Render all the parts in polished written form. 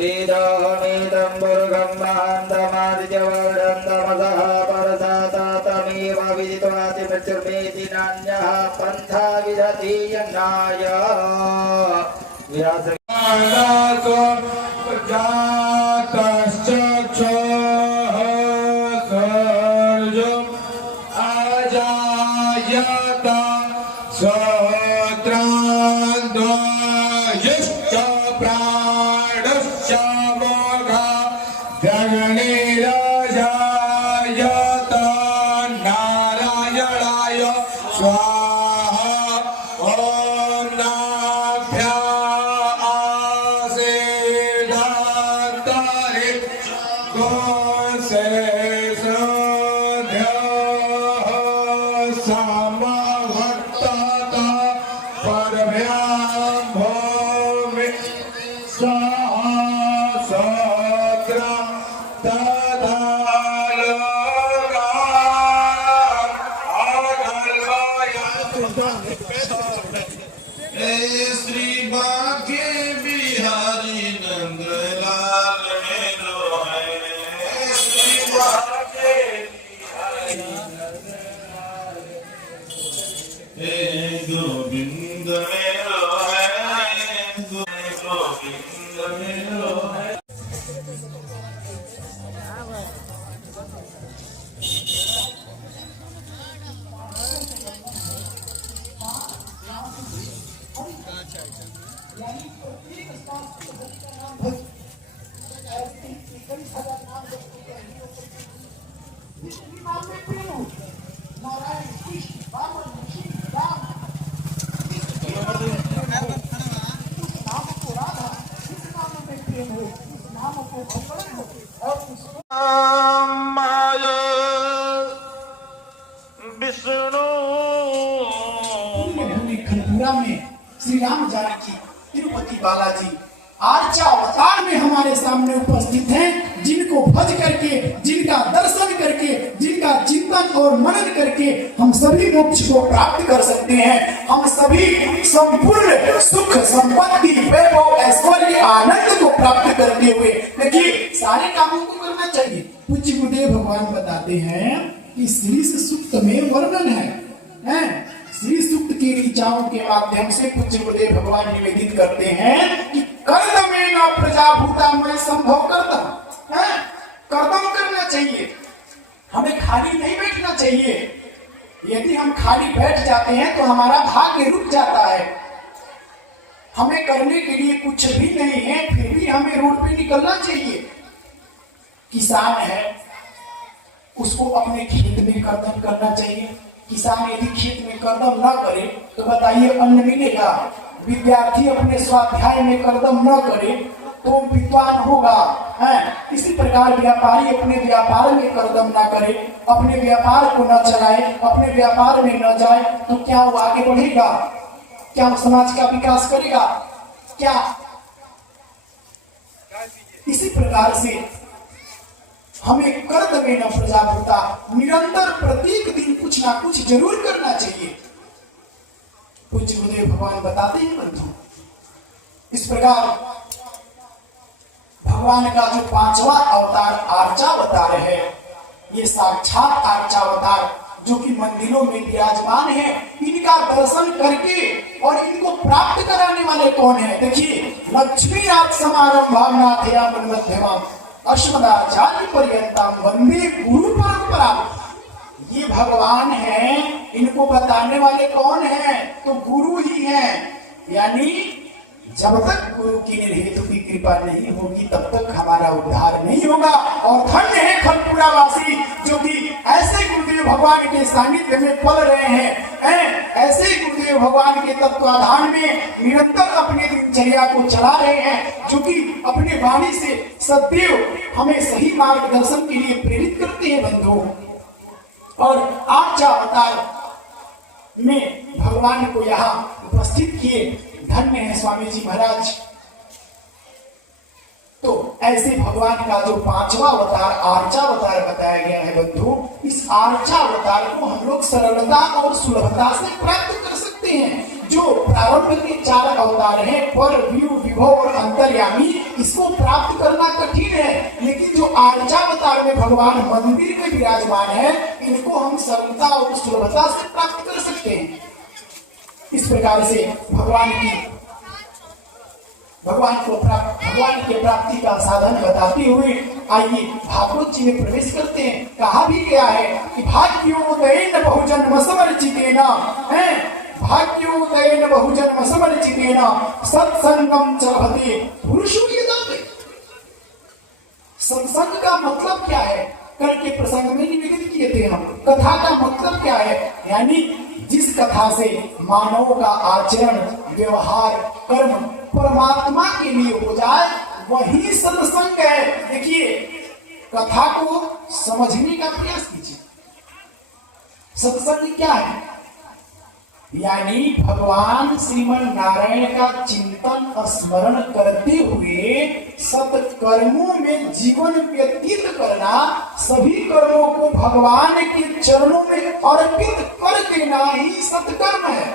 वेदाहमेतं मुर्गं महान्तमादित्यवर्णं तमसः परसाततमेव विदित्वाति मृत्युर्मेति नान्यः पन्था विदति यन्नाय श्री राम जानकी तिरुपति बालाजी आर्चा अवतार में हमारे सामने उपस्थित हैं, जिनको भज करके, जिनका दर्शन करके, जिनका चिंतन और मनन करके हम सभी मोक्ष को प्राप्त कर सकते हैं। हम सभी संपूर्ण सुख संपत्ति वैभव ऐश्वर्य आनंद को प्राप्त करते हुए देखिए सारे कामों को करना चाहिए। पूज्य गुरुदेव भगवान बताते हैं कि श्री सूक्त में वर्णन है श्री सूक्त की ऋचाओं के माध्यम से पूज्य गुरुदेव भगवान निवेदित करते हैं कि कर्तव्य न प्रजाभूता में संभव कर्तव्य है, कर्तव्य करना चाहिए, हमें खाली नहीं बैठना चाहिए। यदि हम खाली बैठ जाते हैं तो हमारा भाग्य रुक जाता है। हमें करने के लिए कुछ भी नहीं है, फिर भी हमें रोड पे निकलना चाहिए। किसान है, उसको अपने खेत में कर्तव्य करना चाहिए। किसान यदि खेत में कर्तव्य न करे तो बताइए अन्न मिलेगा? विद्यार्थी अपने स्वाध्याय में कर्तव्य न करे तो विद्वान होगा है। इसी प्रकार व्यापारी अपने व्यापार में कर्तव्य न करे, अपने व्यापार को न चलाए, अपने व्यापार में न जाए तो क्या वो आगे बढ़ेगा? क्या वो समाज का विकास करेगा? क्या? इसी प्रकार से हमें कर्तव्य न प्रजाभूता निरंतर प्रत्येक दिन कुछ ना कुछ जरूर करना चाहिए। पूज्य गुरुदेव भगवान बताते हैं बंधु, इस प्रकार भगवान का जो पांचवा अवतार आर्चावतार है, ये साक्षात आर्चावतार जो कि मंदिरों में विराजमान है, इनका दर्शन करके और इनको प्राप्त कराने वाले कौन है? देखिए लक्ष्मी राज समारंभाम नाथयामन मध्यमाम अस्मदाचार्य पर्यंतम वंदे गुरु परंपरा। ये भगवान है, इनको बताने वाले कौन है? तो गुरु ही है। यानी जब तक गुरु की निर्हेतु की कृपा नहीं होगी तब तक हमारा उद्धार नहीं होगा। और धन्य है खलपुरा वासी जो कि ऐसे गुरुदेव भगवान के सानिध्य में पल रहे हैं, ऐसे गुरुदेव भगवान के तत्वाधान में निरंतर अपने दिनचर्या को चला रहे हैं, जो कि अपने वाणी से सदैव हमें सही मार्गदर्शन के लिए प्रेरित करते हैं बंधु। और आर्चा अवतार में भगवान को यहाँ उपस्थित किए, धन्य है स्वामी जी महाराज। तो ऐसे भगवान का जो पांचवा अवतार आर्चावतार बताया गया है बंधु, इस आर्चावतार को हम लोग सरलता और सुलभता से प्राप्त कर सकते हैं। जो प्रारंभ के 4 अवतार हैं, पर, व्यू, विभव और अंतर्यामी, इसको प्राप्त करना कठिन है, लेकिन जो आर्चावतार में भगवान मंदिर में विराजमान है, इनको हम सरलता और सुलभता से प्राप्त कर सकते हैं। इस प्रकार से भगवान के प्राप्ति का साधन बताते हुए आइए भागवत जी में प्रवेश करते हैं। कहा भी गया है कि भाग्योदयेन बहुजन्म समर्चितेन, भाग्योदयेन बहुजन्म समर्चितेन सत्संगम च लभते पुरुषो यदा वे। सत्संग का मतलब क्या है? कल के प्रसंग में निवेदित किए थे हम। कथा का मतलब क्या है? यानी जिस कथा से मानव का आचरण, व्यवहार, कर्म परमात्मा के लिए हो जाए, वही सत्संग है। देखिए, कथा को समझने का प्रयास कीजिए। सत्संग क्या है? यानी भगवान श्रीमन नारायण का चिंतन स्मरण करते हुए सत्कर्मों में जीवन व्यतीत करना, सभी कर्मों को भगवान के चरणों में अर्पित कर देना ही सत्कर्म है।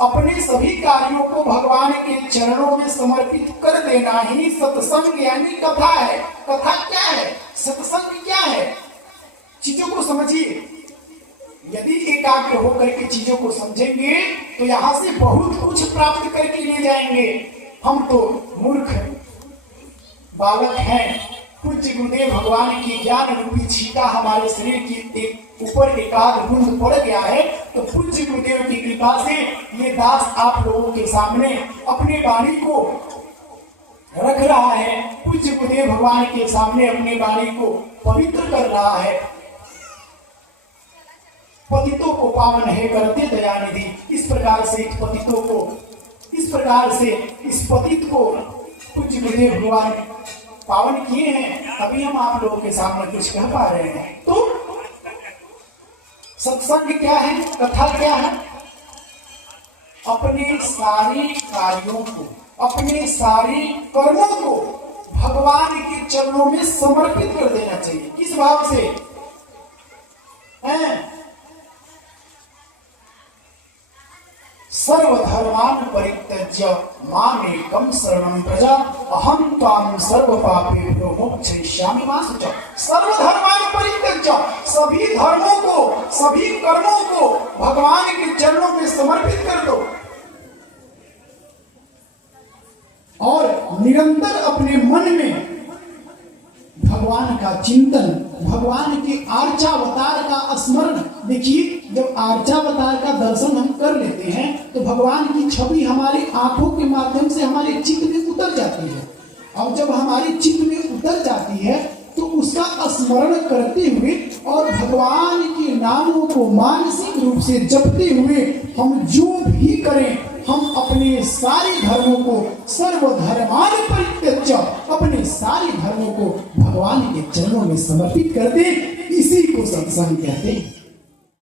अपने सभी कार्यों को भगवान के चरणों में समर्पित कर देना ही सत्संग यानी कथा है। कथा क्या है? सत्संग क्या है? चीजों को समझिए। यदि एकाग्र होकर के चीजों को समझेंगे तो यहाँ से बहुत कुछ प्राप्त करके ले जाएंगे। हम तो मूर्ख बालक हैं। पूज्य गुरुदेव भगवान की ज्ञान रूपी छींटा हमारे शरीर की ऊपर एकाध बूंद पड़ गया है, तो पूज्य गुरुदेव की कृपा से ये दास आप लोगों के सामने अपने वाणी को रख रहा है। पूज्य गुरुदेव भगवान के सामने अपने वाणी को पवित्र कर रहा है। पतितों को पावन है करते दयानिधि। इस प्रकार से इस पतित को पूज्य गुरुदेव भगवान पावन किए हैं, तभी हम आप लोगों के सामने कुछ कह पा रहे हैं। तो सत्संग क्या है? कथा क्या है? अपने सारे कार्यों को, अपने सारे कर्मों को भगवान के चरणों में समर्पित कर देना चाहिए। किस भाव से? सर्वधर्मान् परित्यज्य मामेकं शरणं व्रज अहं त्वां सर्वपापेभ्यो मोक्षयिष्यामि मा शुचः। सर्वधर्मान् परित्यज्य, सभी धर्मों को, सभी कर्मों को भगवान के चरणों में समर्पित कर दो और निरंतर अपने मन में भगवान का चिंतन, भगवान के आर्चावतार का स्मरण। देखिए, जब आर्चावतार का दर्शन हम कर लेते हैं तो भगवान की छवि हमारी आंखों के माध्यम से हमारे चित्त में उतर जाती है, और जब हमारे चित्त में उतर जाती है तो उसका स्मरण करते हुए और भगवान के नामों को मानसिक रूप से जपते हुए हम जो भी करें, हम अपने सारे धर्मों को सर्वधर्मान् परित्यज्य, अपने सारे धर्मों को भगवान के चरणों में समर्पित कर दे। इसी को सत्संग कहते हैं।